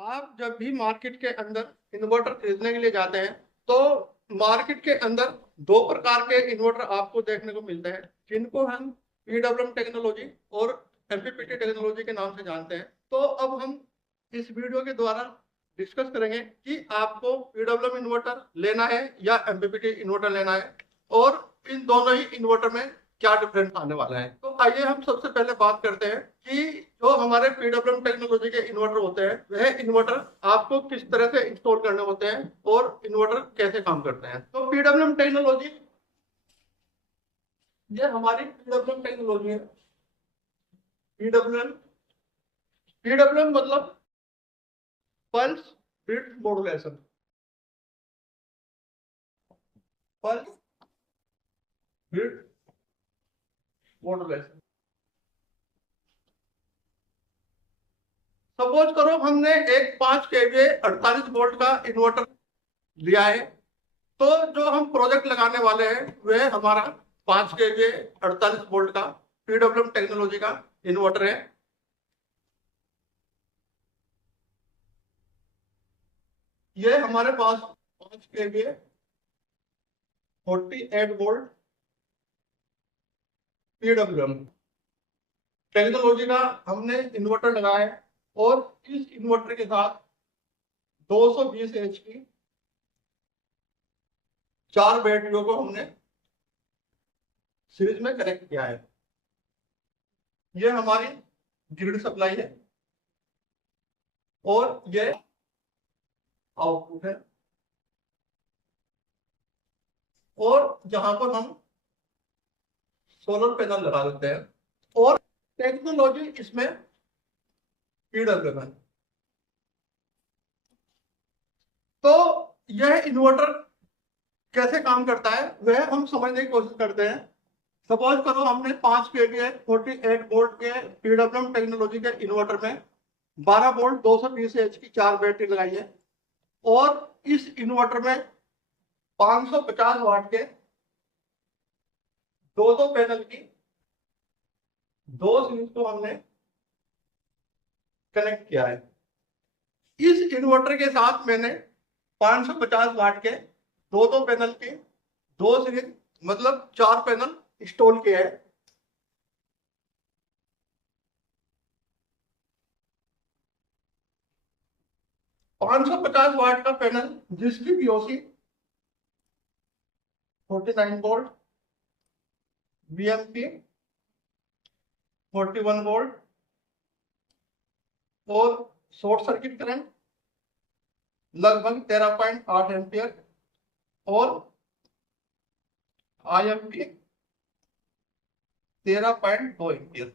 आप जब भी मार्केट के अंदर इन्वर्टर खरीदने के लिए जाते हैं तो मार्केट के अंदर दो प्रकार के इन्वर्टर आपको देखने को मिलते हैं, जिनको हम पीडब्ल्यूएम टेक्नोलॉजी और एमपीपीटी टेक्नोलॉजी के नाम से जानते हैं। तो अब हम इस वीडियो के द्वारा डिस्कस करेंगे कि आपको पीडब्ल्यूएम इन्वर्टर लेना है या एमपीपीटी इन्वर्टर लेना है, और इन दोनों ही इन्वर्टर में क्या डिफरेंस आने वाला है। तो आइए हम सबसे पहले बात करते हैं कि जो हमारे पीडब्ल्यूएम टेक्नोलॉजी के इन्वर्टर होते हैं, वह इन्वर्टर आपको किस तरह से इंस्टॉल करने होते हैं और इन्वर्टर कैसे काम करते हैं। तो पीडब्ल्यूएम टेक्नोलॉजी, ये हमारी पीडब्ल्यूएम टेक्नोलॉजी है। पीडब्ल्यूएम पीडब्ल्यूएम मतलब pulse width modulation. Pulse width modulation. Suppose करो हमने एक 5 केवीए 48 वोल्ट का इन्वर्टर लिया है, तो जो हम प्रोजेक्ट लगाने वाले हैं वह हमारा 5 केवीए 48 वोल्ट का पीडब्ल्यूएम टेक्नोलॉजी का इन्वर्टर है। ये हमारे पास 5 केवीए 48 वोल्ट पीडब्ल्यूएम टेक्नोलॉजी का हमने इन्वर्टर लगाया है, और इस इन्वर्टर के साथ 220 एच की 4 बैटरियों को हमने सीरीज में कनेक्ट किया है। ये हमारी ग्रिड सप्लाई है और ये आउटपुट है, और जहां पर हम सोलर पैनल लगा देते हैं, और टेक्नोलॉजी इसमें पीडब्ल्यूएम है। तो यह इन्वर्टर कैसे काम करता है वह हम समझने की कोशिश करते हैं। सपोज करो हमने 5 केवीए 48 वोल्ट के पीडब्ल्यूएम टेक्नोलॉजी के इन्वर्टर में 12 वोल्ट 220 एच की 4 बैटरी लगाई है, और इस इन्वर्टर में 550 वाट के दो पैनल की 2 सीरीज को हमने कनेक्ट किया है। इस इन्वर्टर के साथ मैंने 550 वाट के दो पैनल की 2 सीरीज मतलब 4 पैनल इंस्टॉल किए हैं। पांच सौ 50 वाट का पैनल जिसकी पीओसी 49 वोल्ट, बीएमपी 41 वोल्ट और शॉर्ट सर्किट करंट लगभग 13.8 एम्पियर और आईएमपी 13.2 एम्पियर।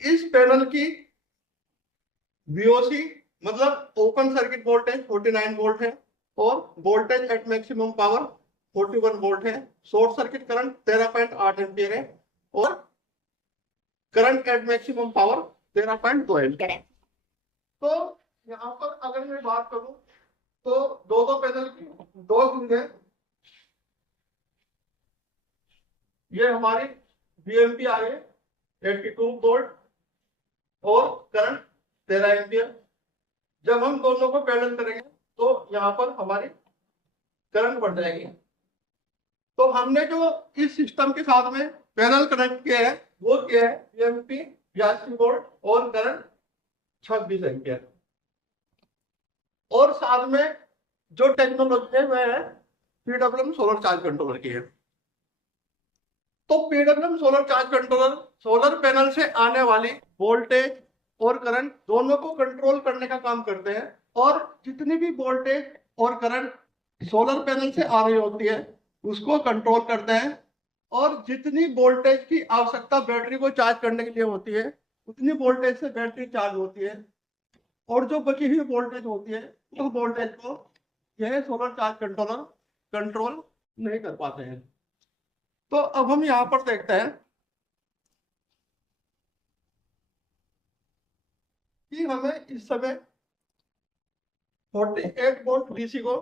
इस पैनल की वीओसी मतलब ओपन सर्किट वोल्टेज 49 वोल्ट है, और voltage at maximum power 41 volt है। शॉर्ट सर्किट करंट 13.8 एम्पियर है, और current eight maximum power 13.2 ampere है। तो यहाँ पर अगर मैं बात करूं तो दो पैनल की 2 सीरीज है। ये हमारी बीएमपी आ गई 82 वोल्ट और करंट 13 एम्पियर। जब हम दोनों को पैरेलल करेंगे तो यहाँ पर हमारी करंट बढ़ जाएगी। तो हमने जो इस सिस्टम के साथ में पैनल कनेक्ट किया है वो क्या है, बीएमपी 82 वोल्ट और करंट 26 एम्पियर, और साथ में जो टेक्नोलॉजी है वह है पीडब्ल्यूएम सोलर चार्ज कंट्रोलर की है। तो PWM solar charge controller solar panel से आने वाली वोल्टेज और करंट दोनों को कंट्रोल करने का काम करते हैं, और जितनी भी वोल्टेज और करंट सोलर पैनल से आ रही होती है उसको कंट्रोल करते हैं, और जितनी वोल्टेज की आवश्यकता बैटरी को चार्ज करने के लिए होती है उतनी वोल्टेज से बैटरी चार्ज होती है, और जो बची हुई वोल्टेज होती है उस वोल्टेज को यह सोलर चार्ज कंट्रोलर कंट्रोल नहीं कर पाते हैं। तो अब हम यहाँ पर देखते हैं कि हमें इस समय 48 वोल्ट डीसी को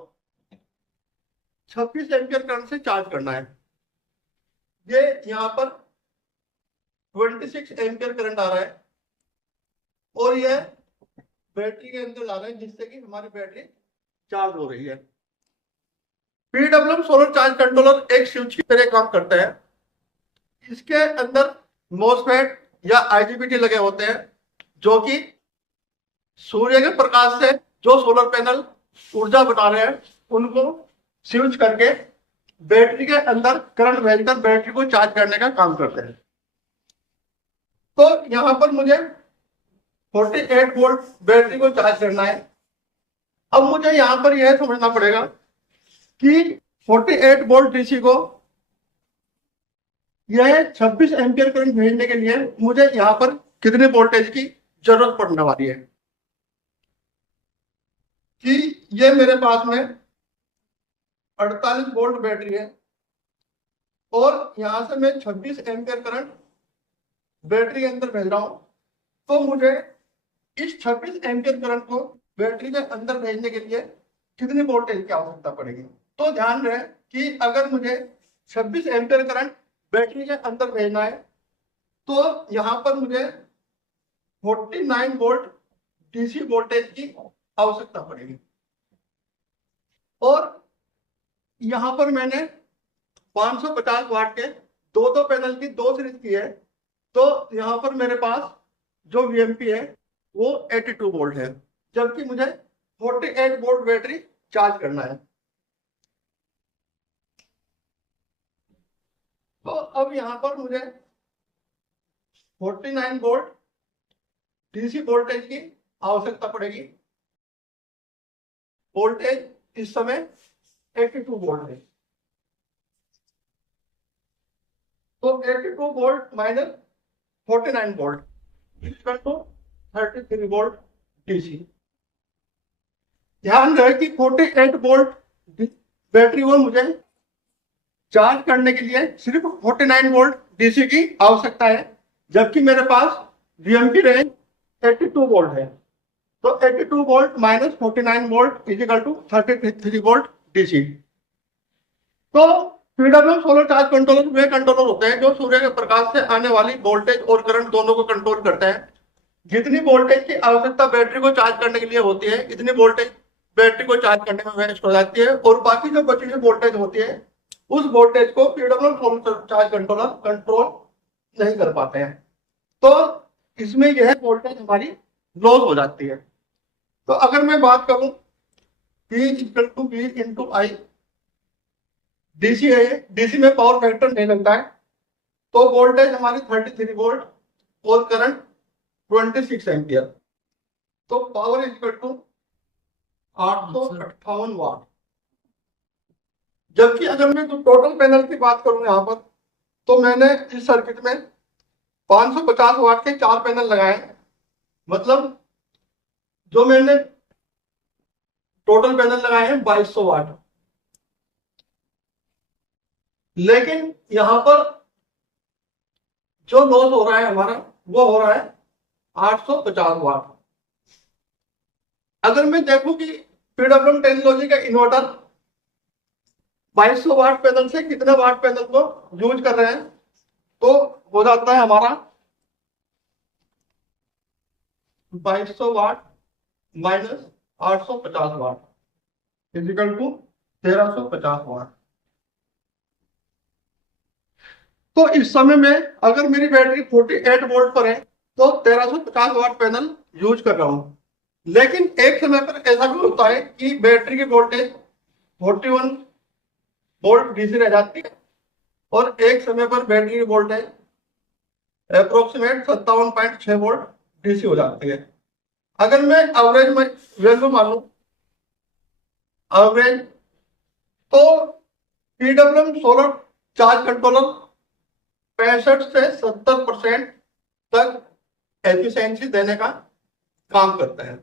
26 एम्पियर करंट से चार्ज करना है। ये यहाँ पर 26 एम्पियर करंट आ रहा है, और ये बैटरी के अंदर ला रहे हैं जिससे कि हमारी बैटरी चार्ज हो रही है। पीडब्ल्यूएम सोलर चार्ज कंट्रोलर एक स्विच की तरह काम करता है। इसके अंदर मोसफेट या आईजीबीटी लगे होते हैं जो कि सूर्य के प्रकाश से जो सोलर पैनल ऊर्जा बना रहे हैं उनको स्विच करके बैटरी के अंदर करंट भेजकर बैटरी को चार्ज करने का काम करते हैं। तो यहां पर मुझे 48 वोल्ट बैटरी को चार्ज करना है। अब मुझे यहां पर यह समझना पड़ेगा कि 48 वोल्ट डीसी को यह 26 एम्पियर करंट भेजने के लिए मुझे यहां पर कितने वोल्टेज की जरूरत पड़ने वाली है। कि ये मेरे पास में 48 वोल्ट बैटरी है और यहां से मैं 26 एम्पियर करंट बैटरी के अंदर भेज रहा हूं। तो मुझे इस 26 एम्पियर करंट को बैटरी के अंदर भेजने के लिए कितनी वोल्टेज की आवश्यकता पड़ेगी। तो ध्यान रहे कि अगर मुझे 26 एम्पियर करंट बैटरी के अंदर भेजना है तो यहां पर मुझे 49 वोल्ट डीसी वोल्टेज की आवश्यकता पड़ेगी। और यहां पर मैंने 550 वाट के दो पैनल की दो सीरीज की है। तो यहां पर मेरे पास जो वीएमपी है वो 82 वोल्ट है, जबकि मुझे 48 वोल्ट बैटरी चार्ज करना है। तो अब यहां पर मुझे 49 वोल्ट डीसी वोल्टेज की आवश्यकता पड़ेगी। वोल्टेज इस समय 82 वोल्ट है। तो 82 volt minus 49 volt equal to 33 volt DC. ध्यान रहे कि 48 वोल्ट बैटरी को मुझे चार्ज करने के लिए सिर्फ 49 वोल्ट डीसी की आवश्यकता है, जबकि मेरे पास वीएमपी रेंज 82 वोल्ट है। तो 82 volt minus 49 volt equal to 33 volt DC. तो पीडब्ल्यूएम सोलर चार्ज कंट्रोलर वे कंट्रोलर होते हैं जो सूर्य के प्रकाश से आने वाली वोल्टेज और करंट दोनों को कंट्रोल करते हैं। जितनी वोल्टेज की आवश्यकता बैटरी को चार्ज करने के लिए होती है इतनी वोल्टेज बैटरी को चार्ज करने में वेस्ट हो जाती है और बाकी जो बची हुई वोल्टेज होती है उस वोल्टेज को PWM solar charge controller control नहीं कर पाते हैं। तो इसमें यह वोल्टेज हमारी लॉस हो जाती है। तो अगर मैं बात करूं P equal to V into I, DC है, डीसी में पावर फैक्टर नहीं लगता है। तो वोल्टेज हमारी 33 वोल्ट और करंट 26 एम्पियर। तो पावर इक्वल टू 858 वाट। जबकि अगर मैं टोटल पैनल की बात करूं यहां पर तो मैंने इस सर्किट में 550 वाट के 4 पैनल लगाए। मतलब जो मैंने टोटल पैनल लगाए हैं 2200 वाट। लेकिन यहां पर जो लॉस हो रहा है हमारा वो हो रहा है 850 वाट। अगर मैं देखूं कि पीडब्ल्यूएम टेक्नोलॉजी का इन्वर्टर 2200 वाट पैनल से कितने वाट पैनल को यूज कर रहे हैं तो हो जाता है हमारा 2200 watt minus 850 watt equal to 1350 watt. तो इस समय में अगर मेरी बैटरी 48 वोल्ट पर है तो 1350 वाट पैनल यूज कर रहा हूं। लेकिन एक समय पर ऐसा भी होता है कि बैटरी की वोल्टेज 41 वोल्ट डीसी रह जाती है और एक समय पर बैटरी की वोल्टेज अप्रोक्सीमेट 57.6 वोल्ट डीसी हो जाती है। अगर मैं एवरेज में वैल्यू मानूं एवरेज तो पीडब्ल्यूएम सोलर चार्ज कंट्रोलर 65 से 70% तक एफिशिएंसी देने का काम करता है।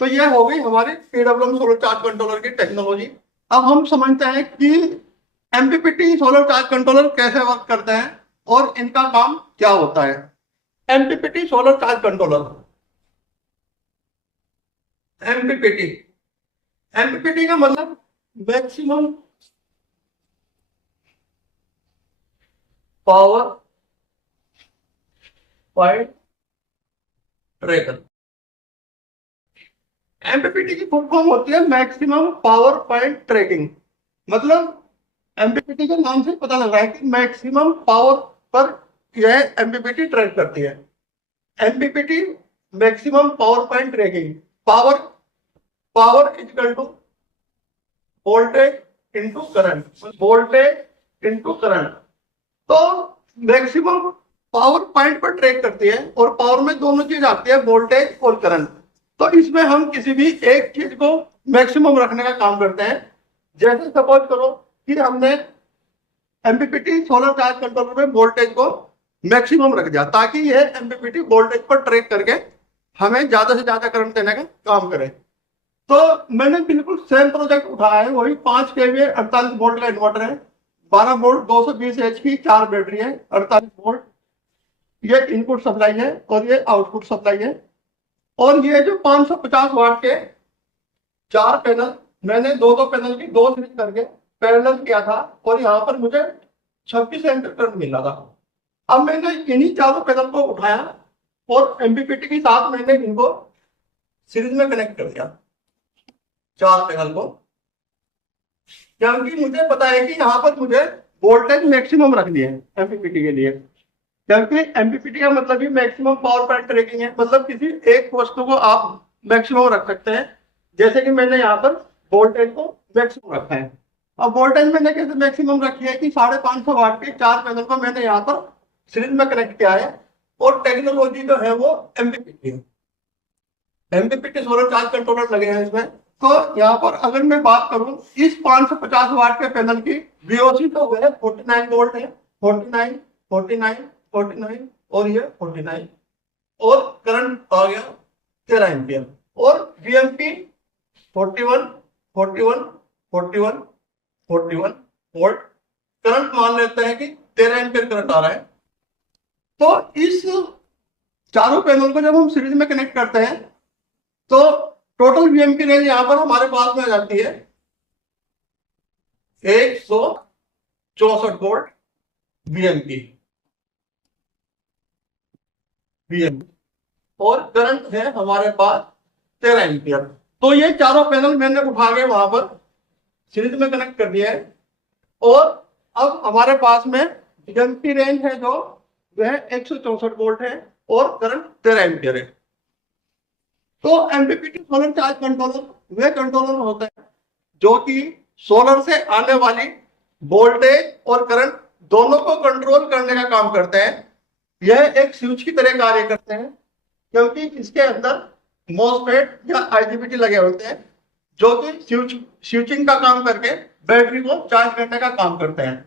तो यह हो गई हमारी पीडब्ल्यूएम सोलर चार्ज कंट्रोलर की टेक्नोलॉजी। अब हम समझते हैं कि एमपीपीटी सोलर चार्ज कंट्रोलर कैसे वर्क करते हैं और इनका काम क्या होता है। MPPT solar charge controller, MPPT, MPPT का मतलब maximum power point tracker. MPPT की फुल फॉर्म होती है मैक्सिमम पावर पॉइंट ट्रैकिंग। मतलब एमपीपीटी के नाम से पता लग रहा है कि मैक्सिमम पावर पर यह एमपीपीटी ट्रैक करती है। MPPT maximum power point tracking. Power power equal to voltage into current, voltage into current. तो मैक्सिमम पावर पॉइंट पर ट्रैक करती है और पावर में दोनों चीज आती है, वोल्टेज और करंट। तो इसमें हम किसी भी एक चीज को मैक्सिमम रखने का काम करते हैं। जैसे सपोज करो कि हमने एमपीपीटी सोलर चार्ज कंट्रोलर में वोल्टेज को मैक्सिमम रख दिया ताकि यह एमपीपीटी वोल्टेज पर ट्रैक करके हमें ज्यादा से ज्यादा करंट देने का काम करे। तो मैंने बिल्कुल सेम प्रोजेक्ट उठाया है, वही 5 kVA 48 वोल्ट का इन्वर्टर है, 12 वोल्ट 220 H की 4 बैटरी है, 48 वोल्ट ये इनपुट सप्लाई है और ये आउटपुट सप्लाई है। और ये जो 550 वाट के 4 पैनल, मैंने दो पैनल की 2 सीरीज करके पैरेलल किया था और यहाँ पर मुझे 26 एम्पीयर करंट मिला था। अब मैंने इन्हीं चारों पैनल को उठाया और एमपीपीटी के साथ मैंने इनको सीरीज में कनेक्ट कर दिया, 4 पैनल को, क्योंकि मुझे पता है कि यहाँ पर मुझे वोल्टेज मैक्सिमम रखनी है एमपीपीटी के लिए। क्योंकि एमपीपीटी का मतलब ही मैक्सिमम पावर पॉइंट ट्रैकिंग है, मतलब किसी एक वस्तु को आप मैक्सिमम रख सकते हैं। जैसे कि मैंने यहाँ पर वोल्टेज को मैक्सिमम रखा है। अब वोल्टेज मैंने कैसे मैक्सिमम रखी है कि 550 वाट के 4 पैनल को मैंने यहाँ पर सीरीज में कनेक्ट किया है और टेक्नोलॉजी जो है वो एमपीपीटी है। एमपीपीटी सोलर चार्ज कंट्रोलर लगे हैं इसमें। तो यहाँ पर अगर मैं बात करूं इस 550 वाट के पैनल की वीओसी तो वह 49 वोल्ट है, 49 49 49 और ये 49 और करंट आ गया 13 एम्पियर और वीएमपी 41 41 41 41 वोल्ट। करंट मान लेते हैं कि 13 एम्पियर करंट आ रहा है। तो इस चारों पैनल को जब हम सीरीज में कनेक्ट करते हैं तो टोटल वीएमपी रेंज यहां पर हमारे पास में आ जाती है 164 वोल्ट वीएमपी और करंट है हमारे पास 13 एम्पियर। तो ये चारों पैनल मैंने उठा के वहां पर सीरीज में कनेक्ट कर दिया है और अब हमारे पास में वीएमपी रेंज है जो वह 164 वोल्ट है और करंट 13 एम्पियर है। तो एमपीपीटी सोलर चार्ज कंट्रोलर वे कंट्रोलर होते हैं जो कि सोलर से आने वाली वोल्टेज और करंट दोनों को कंट्रोल करने का काम करते हैं। यह एक स्विच की तरह कार्य करते हैं क्योंकि इसके अंदर मॉसफेट या आईजीबीटी लगे होते हैं जो कि स्विचिंग का काम करके बैटरी को चार्ज करने का काम करते हैं।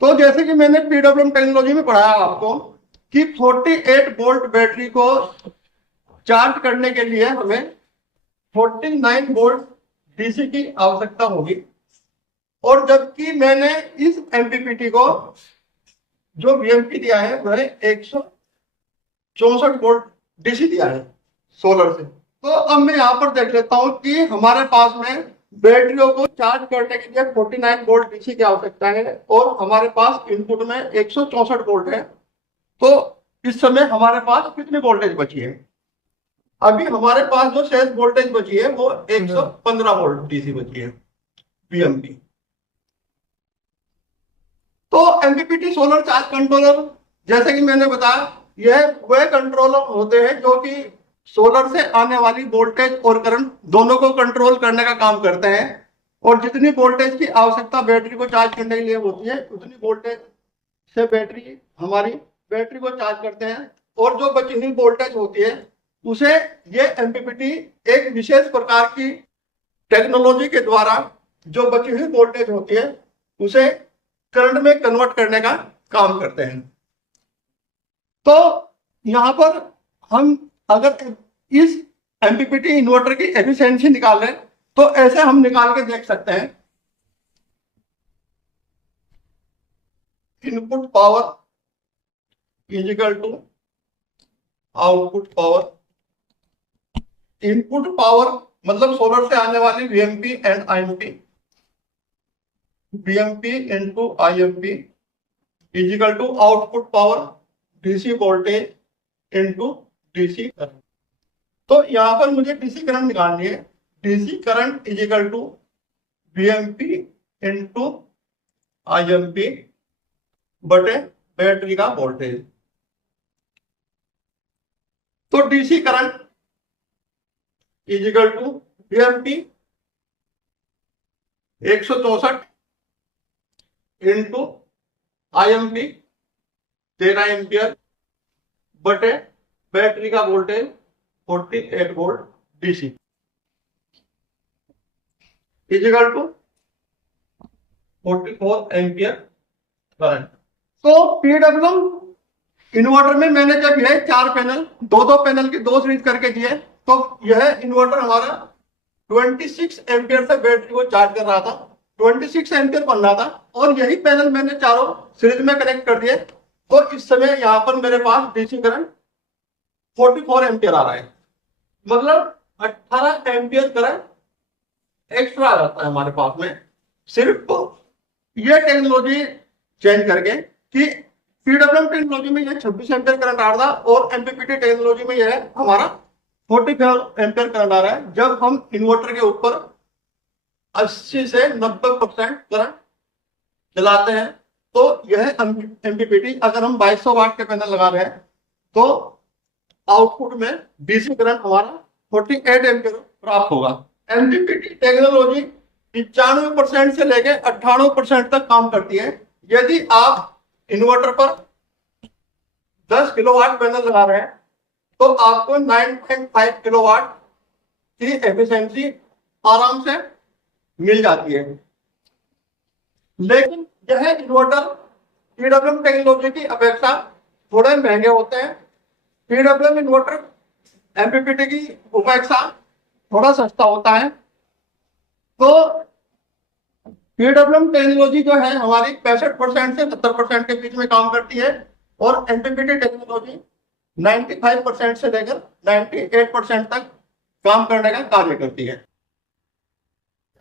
तो जैसे कि मैंने पीडब्ल्यूएम टेक्नोलॉजी में पढ़ाया आपको कि 48 वोल्ट बैटरी को चार्ज करने के लिए हमें 49 वोल्ट डीसी की आवश्यकता होगी। और जबकि मैंने इस एमपीपीटी को जो वीएमपी दिया है वह 164 वोल्ट डीसी दिया है सोलर से। तो अब मैं यहाँ पर देख लेता हूँ कि हमारे पास में बैटरियों को चार्ज करने के लिए 49 वोल्ट डीसी की आवश्यकता है और हमारे पास इनपुट में 164 वोल्ट है। तो इस समय हमारे पास कितनी वोल्टेज बची है? अभी हमारे पास जो शेष वोल्टेज बची है वो 115 वोल्ट डीसी बची है वीएमपी। तो एमपीपीटी सोलर चार्ज कंट्रोलर जैसे कि मैंने बताया यह वह कंट्रोलर होते हैं जो कि सोलर से आने वाली वोल्टेज और करंट दोनों को कंट्रोल करने का काम करते हैं और जितनी वोल्टेज की आवश्यकता बैटरी को चार्ज करने के लिए होती है उतनी वोल्टेज से हमारी बैटरी को चार्ज करते हैं और जो बची हुई वोल्टेज होती है उसे ये एमपीपीटी एक विशेष प्रकार की टेक्नोलॉजी के द्वारा जो बची हुई वोल्टेज होती है उसे करंट में कन्वर्ट करने का काम करते हैं। तो यहां पर हम अगर इस एमपीपीटी इन्वर्टर की एफिशिएंसी निकालें तो ऐसे हम निकाल के देख सकते हैं। Input power is equal to output power. Input power मतलब सोलर से आने वाली VMP and IMP, VMP into IMP is equal to output power DC voltage into DC current. तो यहाँ पर मुझे डीसी करंट निकालनी है। DC current is equal to VMP into IMP बटे बैटरी का वोल्टेज। तो DC current is equal to VMP 164 into IMP 13 ampere बटे बैटरी का voltage 48 volt DC is equal to 44 ampere current. तो पीडब्ल्यूएम इन्वर्टर में मैंने जब यह 4 पैनल दो पैनल के 2 सीरीज करके दिए, तो यह इन्वर्टर हमारा 26 एम्पियर से बैटरी को चार्ज कर रहा था, 26 एम्पियर बन रहा था, और यही पैनल मैंने चारों सीरीज में कनेक्ट कर दिए। तो इस समय यहाँ पर मेरे पास डीसी करंट 44 एम्पियर आ रहा है, मतलब 18 एम्पियर करंट एक्स्ट्रा आ जाता है हमारे पास में, सिर्फ तो ये टेक्नोलॉजी चेंज करके कि पीडब्ल्यूएम टेक्नोलॉजी में यह 26 एम्पियर करंट आ रहा था और एमपीपीटी टेक्नोलॉजी में यह हमारा 44 एम्पियर करंट आ रहा है। जब हम इन्वर्टर के ऊपर 80 से 90% करंट चलाते हैं तो यह एमपीपीटी, अगर हम 2200 वाट के पैनल लगा रहे हैं तो आउटपुट में डीसी करंट हमारा 48 एम्पियर प्राप्त होगा। एमपीपीटी टेक्नोलॉजी 95% से लेकर 98% तक काम करती है। यदि आप इन्वर्टर पर 10 किलोवाट पैनल लगा रहे हैं तो आपको 9.5 किलोवाट की एफिशिएंसी आराम से मिल जाती है। लेकिन यह इन्वर्टर पीडब्ल्यूएम टेक्नोलॉजी की अपेक्षा थोड़े महंगे होते हैं। पीडब्ल्यूएम इन्वर्टर एमपीपीटी की अपेक्षा थोड़ा सस्ता होता है। तो पीडब्ल्यूएम टेक्नोलॉजी जो है हमारी 65% से 70% के बीच में काम करती है और एमपीपीटी टेक्नोलॉजी 95% से लेकर 98% तक काम करने का कार्य करती है।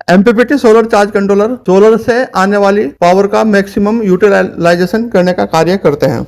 MPPT solar charge controller solar से आने वाली पावर का मैक्सिमम यूटिलाइजेशन करने का कार्य करते हैं।